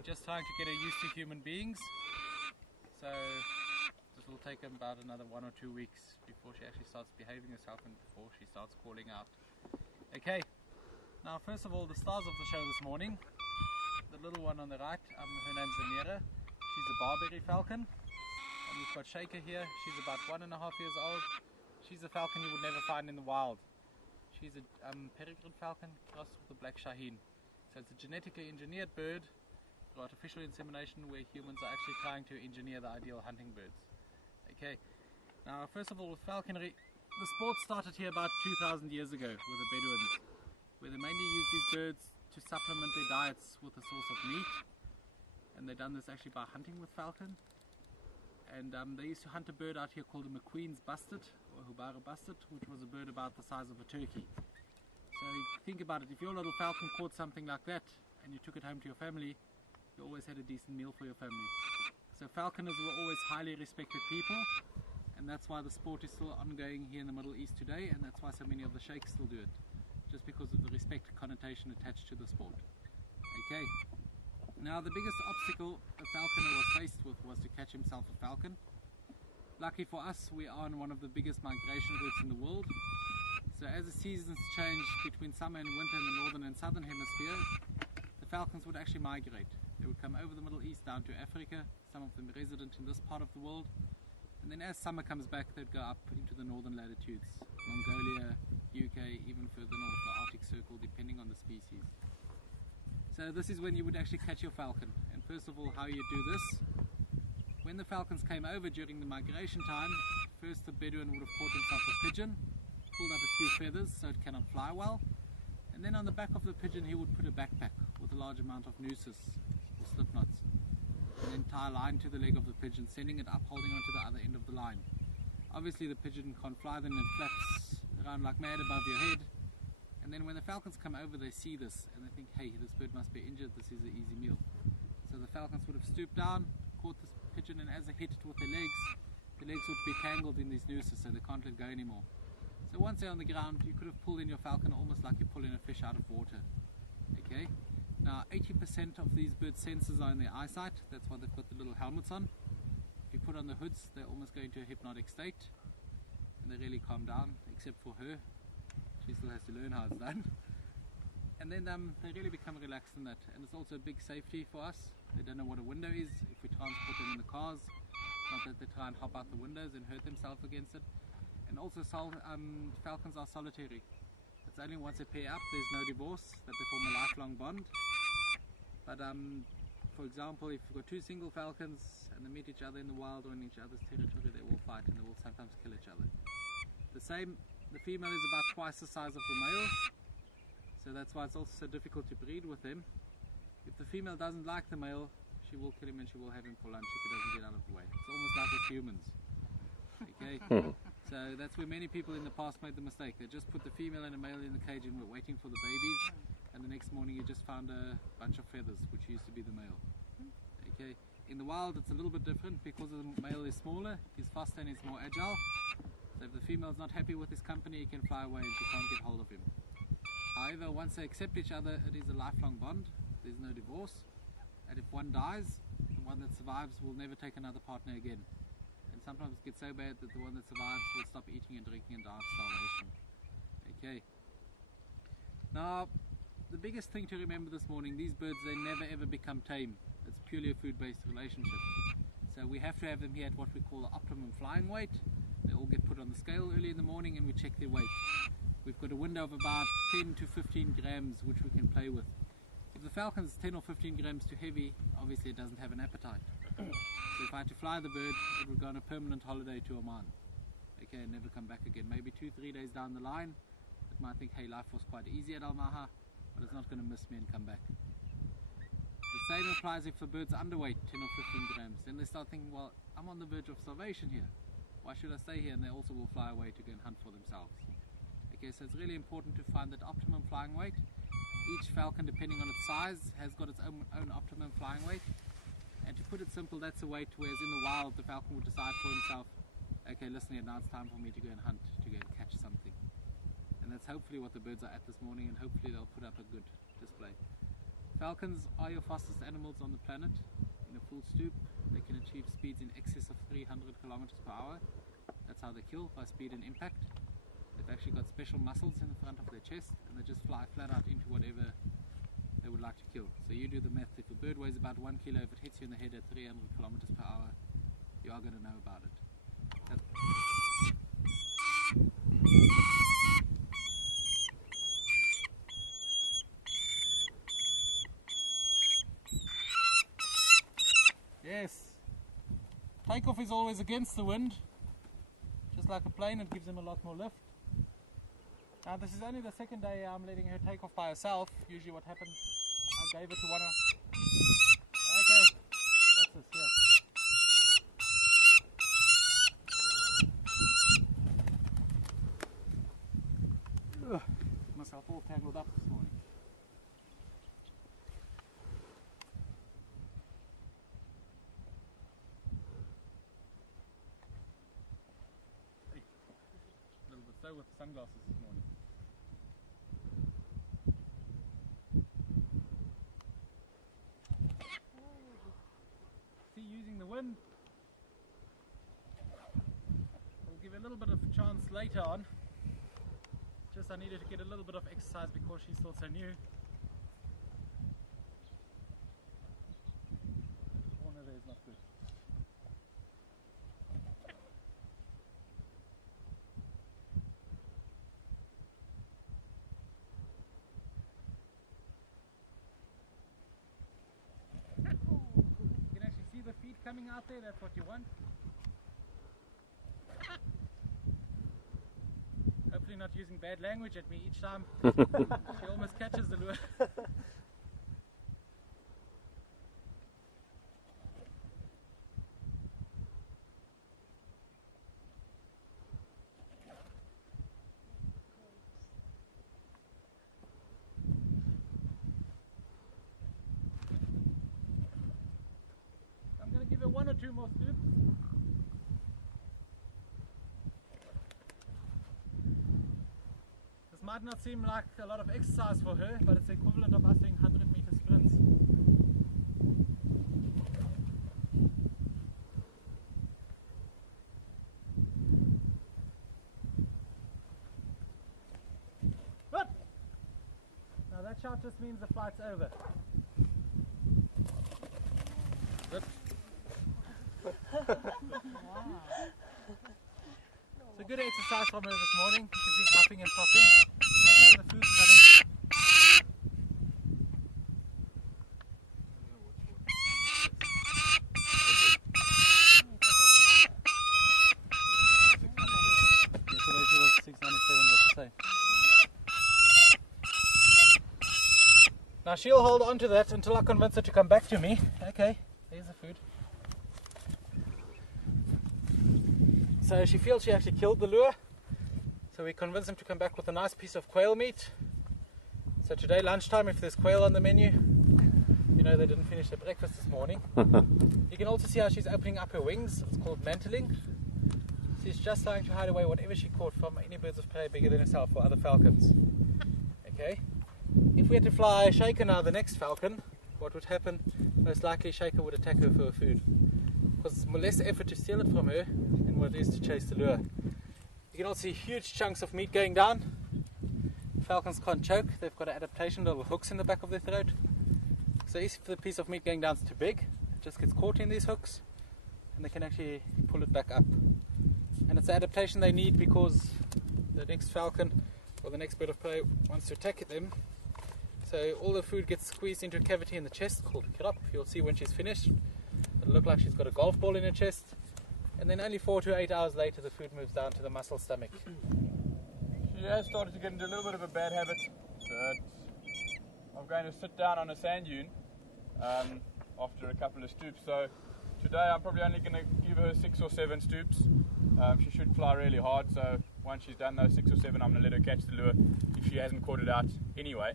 We're just trying to get her used to human beings. So this will take about another 1 or 2 weeks before she actually starts behaving herself and before she starts calling out. Okay, now first of all, the stars of the show this morning. The little one on the right, her name's Amira. She's a Barbary falcon. And we've got Shaker here. She's about 1.5 years old. She's a falcon you would never find in the wild. She's a peregrine falcon crossed with a black Shaheen. So it's a genetically engineered bird through artificial insemination where humans are actually trying to engineer the ideal hunting birds. Okay, now first of all with falconry, the sport started here about 2,000 years ago with the Bedouins, where they mainly used these birds to supplement their diets with a source of meat. And they've done this actually by hunting with falcon. And they used to hunt a bird out here called a McQueen's bustard, or Hubara bustard, which was a bird about the size of a turkey. So think about it, if your little falcon caught something like that and you took it home to your family, you always had a decent meal for your family. So falconers were always highly respected people, and that's why the sport is still ongoing here in the Middle East today, and that's why so many of the sheikhs still do it, just because of the respect connotation attached to the sport. Okay. Now the biggest obstacle a falconer was faced with was to catch himself a falcon. Lucky for us, we are on one of the biggest migration routes in the world. So as the seasons change between summer and winter in the northern and southern hemisphere, the falcons would actually migrate. They would come over the Middle East down to Africa, some of them resident in this part of the world. And then as summer comes back, they'd go up into the northern latitudes, Mongolia, UK, even further north, the Arctic Circle, depending on the species. So this is when you would actually catch your falcon. And first of all, how you do this. When the falcons came over during the migration time, first the Bedouin would have caught himself a pigeon, pulled out a few feathers so it cannot fly well. And then on the back of the pigeon he would put a backpack with a large amount of nooses or slip knots. And then tie a line to the leg of the pigeon, sending it up, holding onto the other end of the line. Obviously the pigeon can't fly then, it flaps around like mad above your head. And then when the falcons come over, they see this and they think, hey, this bird must be injured, this is an easy meal. So the falcons would have stooped down, caught this pigeon, and as they hit it with their legs would be tangled in these nooses so they can't let go anymore. So once they're on the ground, you could have pulled in your falcon almost like you're pulling a fish out of water. Okay. Now 80% of these birds' senses are in their eyesight, that's why they've got the little helmets on. If you put on the hoods, they almost go into a hypnotic state and they really calm down, except for her. She still has to learn how it's done. And then they really become relaxed in that. And it's also a big safety for us. They don't know what a window is. If we transport them in the cars, not that they try and hop out the windows and hurt themselves against it. And also falcons are solitary. It's only once they pair up, there's no divorce, that they form a lifelong bond. But for example, if you've got two single falcons and they meet each other in the wild or in each other's territory, they will fight and they will sometimes kill each other. The female is about twice the size of the male, so that's why it's also so difficult to breed with them. If the female doesn't like the male, she will kill him and she will have him for lunch if he doesn't get out of the way. It's almost like with humans. Okay? So that's where many people in the past made the mistake. They just put the female and the male in the cage and were waiting for the babies, and the next morning you just found a bunch of feathers, which used to be the male. Okay? In the wild it's a little bit different because the male is smaller, he's faster and he's more agile. So if the female's not happy with his company, he can fly away and she can't get hold of him. However, once they accept each other, it is a lifelong bond. There's no divorce. And if one dies, the one that survives will never take another partner again. And sometimes it gets so bad that the one that survives will stop eating and drinking and die of starvation. Okay. Now, the biggest thing to remember this morning, these birds, they never ever become tame. It's purely a food-based relationship. So we have to have them here at what we call the optimum flying weight. They all get put on the scale early in the morning and we check their weight. We've got a window of about 10 to 15 grams which we can play with. If the falcon's 10 or 15 grams too heavy, obviously it doesn't have an appetite. So if I had to fly the bird, it would go on a permanent holiday to Oman. Okay, and never come back again. Maybe 2-3 days down the line, it might think, hey, life was quite easy at Maha, but it's not going to miss me and come back. The same applies if the bird's underweight, 10 or 15 grams. Then they start thinking, well, I'm on the verge of starvation here. Why should I stay here? And they also will fly away to go and hunt for themselves. Okay, so it's really important to find that optimum flying weight. Each falcon, depending on its size, has got its own optimum flying weight. And to put it simple, that's a weight whereas in the wild the falcon would decide for himself, okay, listen here, now it's time for me to go and hunt, to go and catch something. And that's hopefully what the birds are at this morning, and hopefully they'll put up a good display. Falcons are your fastest animals on the planet. In a full stoop, they can achieve speeds in excess of 300 kilometers per hour. That's how they kill, by speed and impact. They've actually got special muscles in the front of their chest, and they just fly flat out into whatever they would like to kill. So you do the math. If a bird weighs about 1 kilo, if it hits you in the head at 300 kilometers per hour, you are going to know about it. Yes, takeoff is always against the wind. Just like a plane, it gives them a lot more lift. Now this is only the second day I'm letting her take off by herself. Usually what happens, I gave it to one of... Okay, what's this here? Ugh, myself all tangled up this morning. Hey, a little bit slow with the sunglasses this morning. See, using the wind will give a little bit of chance later on. Just I needed to get a little bit of exercise because she's still so new. The corner there is not good. You can actually see the feet coming out there, that's what you want. Hopefully not using bad language at me each time. She almost catches the lure. I'm going to give her 1 or 2 more stoops. Might not seem like a lot of exercise for her, but it's the equivalent of us doing 100-meter sprints. Good! Now that shout just means the flight's over. Good. Wow. It's a good exercise from her this morning. You can see hopping and popping. Okay, the food's coming. Yesterday she was 697, what to say. Now she'll hold on to that until I convince her to come back to me. Okay, there's the food. So she feels she actually killed the lure. So we convince him to come back with a nice piece of quail meat. So today lunchtime, if there's quail on the menu, you know they didn't finish their breakfast this morning. You can also see how she's opening up her wings. It's called mantling. She's just trying to hide away whatever she caught from any birds of prey bigger than herself or other falcons. Okay. If we had to fly Shaker now, the next falcon, what would happen? Most likely Shaker would attack her for her food. Because it's less effort to steal it from her than what it is to chase the lure. You can also see huge chunks of meat going down. Falcons can't choke, they've got an adaptation, little hooks in the back of their throat. So if the piece of meat going down is too big, it just gets caught in these hooks and they can actually pull it back up. And it's the adaptation they need because the next falcon or the next bird of prey wants to attack them. So all the food gets squeezed into a cavity in the chest called a kirop. You'll see when she's finished. It'll look like she's got a golf ball in her chest. And then only 4 to 8 hours later the food moves down to the muscle stomach. She has started to get into a little bit of a bad habit. I'm going to sit down on a sand dune after a couple of stoops. So today I'm probably only going to give her 6 or 7 stoops. She should fly really hard, so once she's done those 6 or 7 I'm going to let her catch the lure if she hasn't caught it out anyway.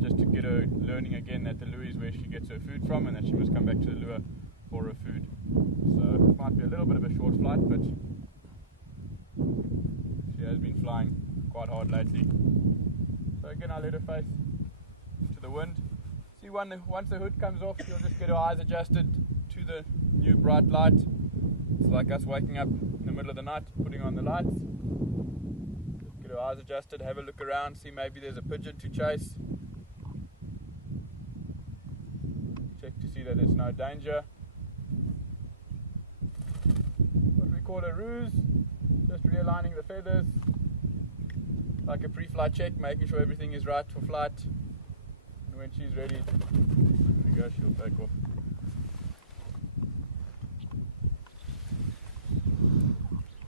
Just to get her learning again that the lure is where she gets her food from and that she must come back to the lure for her food. So it might be a little bit of a short flight, but she has been flying quite hard lately. So again, I let her face to the wind See, once the hood comes off, you'll just get her eyes adjusted to the new bright light. It's like us waking up in the middle of the night, putting on the lights. Get her eyes adjusted, have a look around, see maybe there's a pigeon to chase. Check to see that there's no danger. What we call a ruse, just realigning the feathers. Like a pre-flight check, making sure everything is right for flight. And when she's ready, there we go, she'll take off.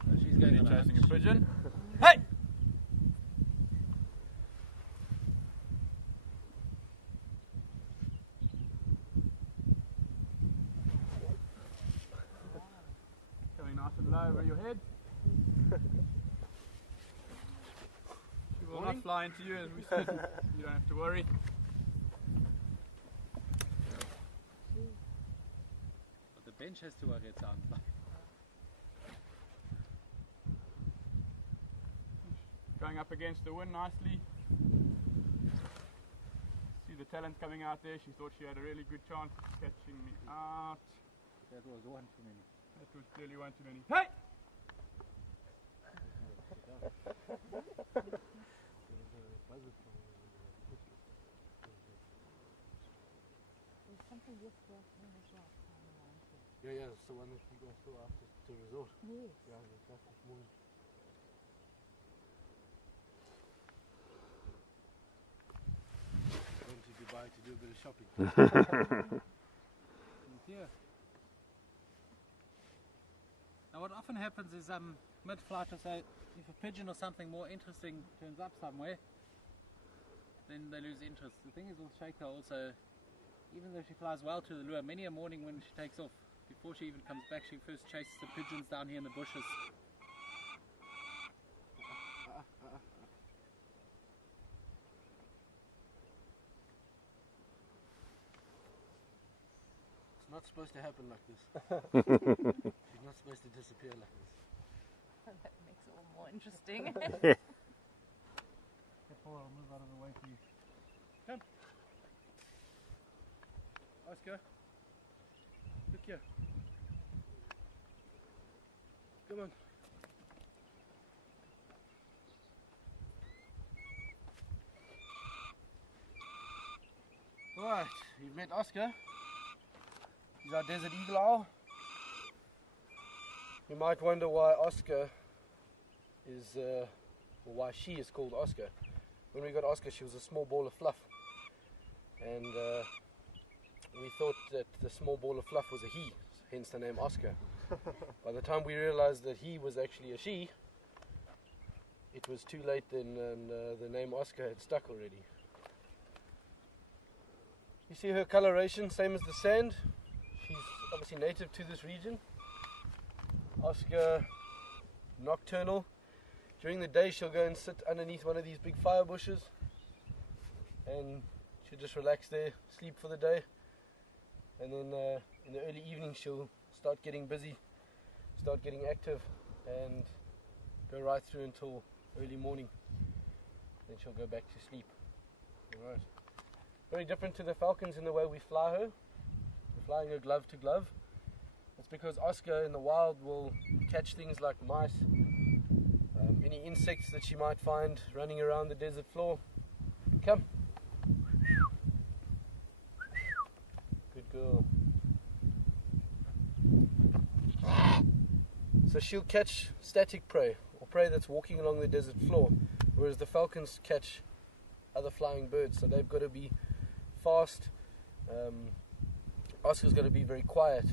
So she's going on chasing a pigeon. Hey! Going nice and low over your head. She will not fly into you, as we said. You don't have to worry. But the bench has to work, it sounds like. Going up against the wind nicely. See the talent coming out there. She thought she had a really good chance of catching me out. That was one too many. That was clearly one too many. Hey! Yeah, it's the one that you guys saw after the resort. Yes. Yeah, that's this morning. Went to Dubai to do a bit of shopping. Yeah. Now what often happens is mid-flight or so, if a pigeon or something more interesting turns up somewhere, then they lose interest. The thing is with Shaker also, even though she flies well to the lure, many a morning when she takes off, before she even comes back, she first chases the pigeons down here in the bushes. It's not supposed to happen like this. She's not supposed to disappear like this. That makes it all more interesting. Careful, I'll move out of the way for you. Come. Oscar. Look here. Come on. Right, you've met Oscar. He's our desert eagle owl. You might wonder why Oscar is, or why she is called Oscar. When we got Oscar, she was a small ball of fluff. And we thought that the small ball of fluff was a he, hence the name Oscar. By the time we realized that he was actually a she, it was too late then, and the name Oscar had stuck already. You see her coloration, same as the sand. She's obviously native to this region. Oscar, nocturnal. During the day she'll go and sit underneath one of these big fire bushes and she'll just relax there, sleep for the day, and then in the early evening she'll start getting busy, start getting active, and go right through until early morning. Then she'll go back to sleep. Alright. Very different to the falcons in the way we fly her. We're flying her glove to glove. It's because Oscar in the wild will catch things like mice, any insects that she might find running around the desert floor. Come. Good girl. So she'll catch static prey, or prey that's walking along the desert floor, whereas the falcons catch other flying birds, so they've got to be fast. Oscar's got to be very quiet,